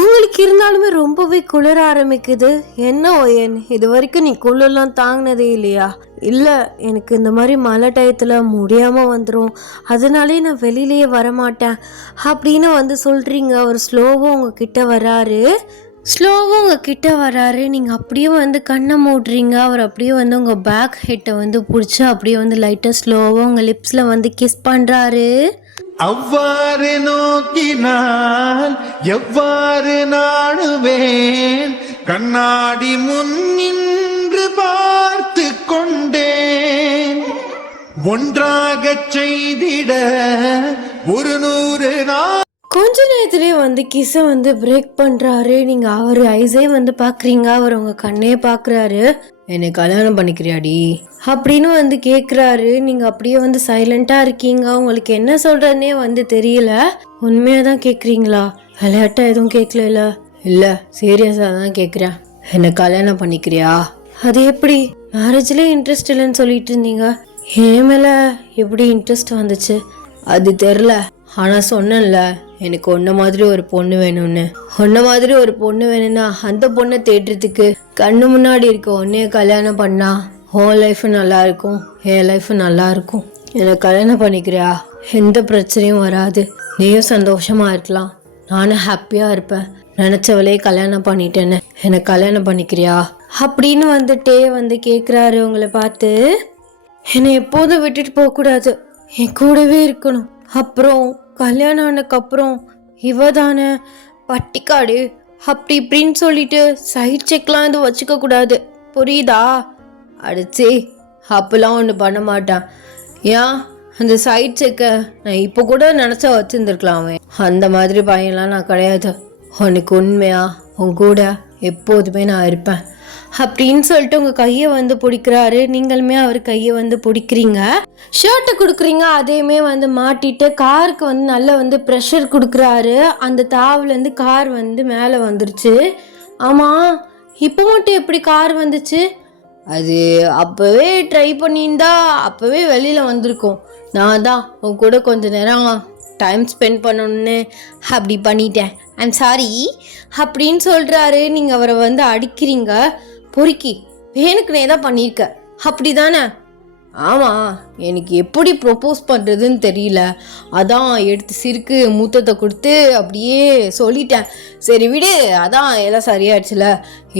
உங்களுக்கு இருந்தாலுமே ரொம்பவே குளிர ஆரம்பிக்குது. என்ன ஒயன், இது வரைக்கும் நீ குளிர்லாம் தாங்கினதே இல்லையா? இல்லை, எனக்கு இந்த மாதிரி மழை டயத்தில் முடியாமல் வந்துடும், அதனாலே நான் வெளியிலேயே வரமாட்டேன் அப்படின்னு வந்து சொல்கிறீங்க. அவர் ஸ்லோவாக உங்ககிட்ட வராரு. நீங்கள் அப்படியே வந்து கண்ணை மூடுறீங்க. அவர் அப்படியே வந்து உங்கள் பேக் ஹெட்டை வந்து பிடிச்சி அப்படியே வந்து லைட்டாக ஸ்லோவாக உங்கள் லிப்ஸில் வந்து கிஸ் பண்ணுறாரு. அவ்வாறு நோக்கினால் எவ்வாறு நாடுவேன், கண்ணாடி முன்னின்று பார்த்து கொண்டேன், ஒன்றாக செய்திட 100 நாள். கொஞ்ச நேரத்துலேயே வந்து கிஸ்ஸை வந்து பிரேக் பண்ணுறாரு. நீங்கள் அவர் ஐஸே வந்து பார்க்குறீங்க. அவர் உங்கள் கண்ணே பார்க்குறாரு. என்னை கல்யாணம் பண்ணிக்கிறியாடி அப்படின்னு வந்து கேட்குறாரு. நீங்கள் அப்படியே வந்து சைலண்ட்டாக இருக்கீங்க. உங்களுக்கு என்ன சொல்கிறதுனே வந்து தெரியல. உண்மையாக தான் கேட்குறீங்களா? விளையாட்டாக எதுவும் கேட்கல? இல்லை, சீரியஸாக தான் கேட்குறேன். என்னை கல்யாணம் பண்ணிக்கிறியா? அது எப்படி? மேரேஜ்லேயே இன்ட்ரெஸ்ட் இல்லைன்னு சொல்லிட்டு இருந்தீங்க, என் மேலே எப்படி இன்ட்ரெஸ்ட் வந்துச்சு அது தெரில. ஆனால் சொன்னேன்ல எனக்கு ஒன்றை மாதிரி ஒரு பொண்ணு வேணும்னு. ஒன்றை மாதிரி ஒரு பொண்ணு வேணும்னா அந்த பொண்ணை தேடுறதுக்கு கண்ணு முன்னாடி இருக்க ஒன்றைய கல்யாணம் பண்ணா உன் லைஃபு நல்லா இருக்கும், என் லைஃபு நல்லா இருக்கும். என்னை கல்யாணம் பண்ணிக்கிறியா? எந்த பிரச்சனையும் வராது, நீயும் சந்தோஷமா இருக்கலாம், நானும் ஹாப்பியாக இருப்பேன். நினச்சவளே கல்யாணம் பண்ணிட்டேன்னு என்னை கல்யாணம் பண்ணிக்கிறியா அப்படின்னு வந்துட்டே கேட்குறாரு உங்களை பார்த்து. என்னை எப்போதும் விட்டுட்டு போகக்கூடாது, என் கூடவே இருக்கணும். அப்புறம் கல்யாணம் ஆனதுக்கப்புறம் இவ தானே பட்டிக்காடு அப்படி இப்படின்னு சொல்லிட்டு சைட் செக்லாம் வச்சுக்க கூடாது, புரியுதா? அடிச்சு அப்பெல்லாம் ஒன்று பண்ண மாட்டான். ஏன் அந்த சைட் செக்கை நான் இப்போ கூட நினச்சா வச்சுருந்துருக்கலாமே. அந்த மாதிரி பையன்லாம் நான் கிடையாது. உனக்கு உண்மையா உன் கூட எப்போதுமே நான் இருப்பேன் அப்படின்னு சொல்லிட்டு உங்கள் கையை பிடிக்கிறாரு. நீங்களுமே அவர் கையை பிடிக்கிறீங்க, ஷர்ட்டை கொடுக்குறீங்க. அதையுமே மாட்டிட்டு காருக்கு நல்லா ப்ரெஷர் கொடுக்குறாரு. அந்த தாவுலேருந்து கார் மேலே வந்துருச்சு. ஆமாம், இப்போ மட்டும் எப்படி கார் வந்துச்சு? அது அப்போவே ட்ரை பண்ணியிருந்தா அப்போவே வெளியில் வந்திருக்கோம். நான் தான் உன் கூட கொஞ்ச நேரம் டைம் ஸ்பெண்ட் பண்ணணுன்னு அப்படி பண்ணிட்டேன், ஐம் சாரி அப்படின்னு சொல்கிறாரு. நீங்கள் அவரை அடிக்கிறீங்க. பொறுக்கி வேணுக்குனே தான் பண்ணியிருக்க அப்படி தானே? ஆமாம், எனக்கு எப்படி ப்ரொப்போஸ் பண்ணுறதுன்னு தெரியல, அதான் எடுத்து சிறுக்கு மூத்தத்தை கொடுத்து அப்படியே சொல்லிட்டேன். சரி விடு, அதான் எல்லாம் சரியாயிடுச்சுல.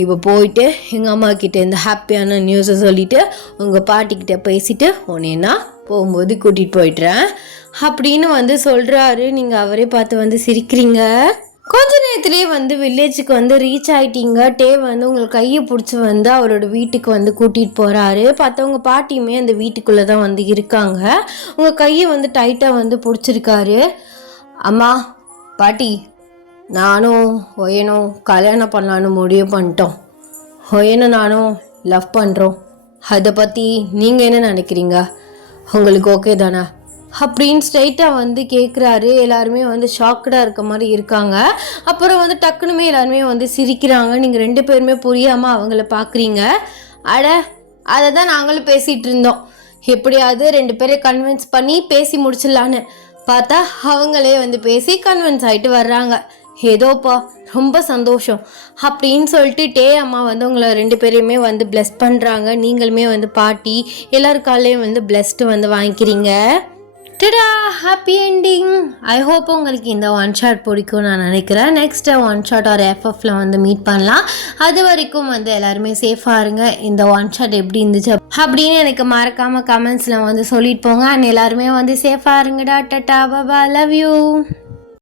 இப்போ போயிட்டு எங்கள் அம்மா கிட்டே இந்த ஹாப்பியான நியூஸை சொல்லிவிட்டு உங்கள் பாட்டிக்கிட்ட பேசிட்டு உன்னைன்னா போகும்போது கூட்டிகிட்டு போயிட்டுறேன் அப்படின்னு சொல்கிறாரு. நீங்கள் அவரே பார்த்து சிரிக்கிறீங்க. கொஞ்ச நேரத்துலேயே வில்லேஜுக்கு ரீச் ஆகிட்டீங்க. டே உங்களுக்கு கையை பிடிச்சி அவரோட வீட்டுக்கு கூட்டிகிட்டு போகிறாரு. பார்த்தவங்க பாட்டியுமே அந்த வீட்டுக்குள்ளே தான் இருக்காங்க. உங்கள் கையை டைட்டாக பிடிச்சிருக்காரு. அம்மா பாட்டி, நானும் ஒயனும் கல்யாணம் பண்ணலான்னு முடிவு பண்ணிட்டோம். ஒயனும் நானும் லவ் பண்ணுறோம். அதை பற்றி நீங்கள் என்ன நினைக்கிறீங்க? உங்களுக்கு ஓகே தானே அப்படின்னு ஸ்ட்ரைட்டாக கேட்குறாரு. எல்லாருமே ஷாக்கடாக இருக்க மாதிரி இருக்காங்க. அப்புறம் டக்குனுமே எல்லாருமே சிரிக்கிறாங்க. நீங்கள் 2 பேருமே புரியாமல் அவங்கள பார்க்குறீங்க. அட, அதை தான் நாங்களும் பேசிகிட்டு இருந்தோம், எப்படியாவது 2 பேரை கன்வின்ஸ் பண்ணி பேசி முடிச்சிடலான்னு பார்த்தா அவங்களே பேசி கன்வின்ஸ் ஆகிட்டு வர்றாங்க. ஏதோப்பா ரொம்ப சந்தோஷம் அப்படின்னு சொல்லிட்டு டே அம்மா உங்களை 2 பேரையுமே பிளஸ் பண்ணுறாங்க. நீங்களுமே பாட்டி எல்லாருக்காலையும் பிளஸ்ட்டு வாங்கிக்கிறீங்க. டடா, ஹாப்பி என்டிங். ஐ ஹோப் உங்களுக்கு இந்த ஒன் ஷாட் பிடிக்கும் நான் நினைக்கிறேன். நெக்ஸ்ட்டு ஒன் ஷாட் ஒரு எஃப்எஃப்ல மீட் பண்ணலாம். அது வரைக்கும் எல்லாருமே சேஃபாக இருங்க. இந்த ஒன் ஷாட் எப்படி இருந்துச்சு அப்படின்னு எனக்கு மறக்காமல் கமெண்ட்ஸில் சொல்லிட்டு போங்க. அண்ட் எல்லாருமே சேஃபாக இருங்கடா. Ta-ta, Baba, love you.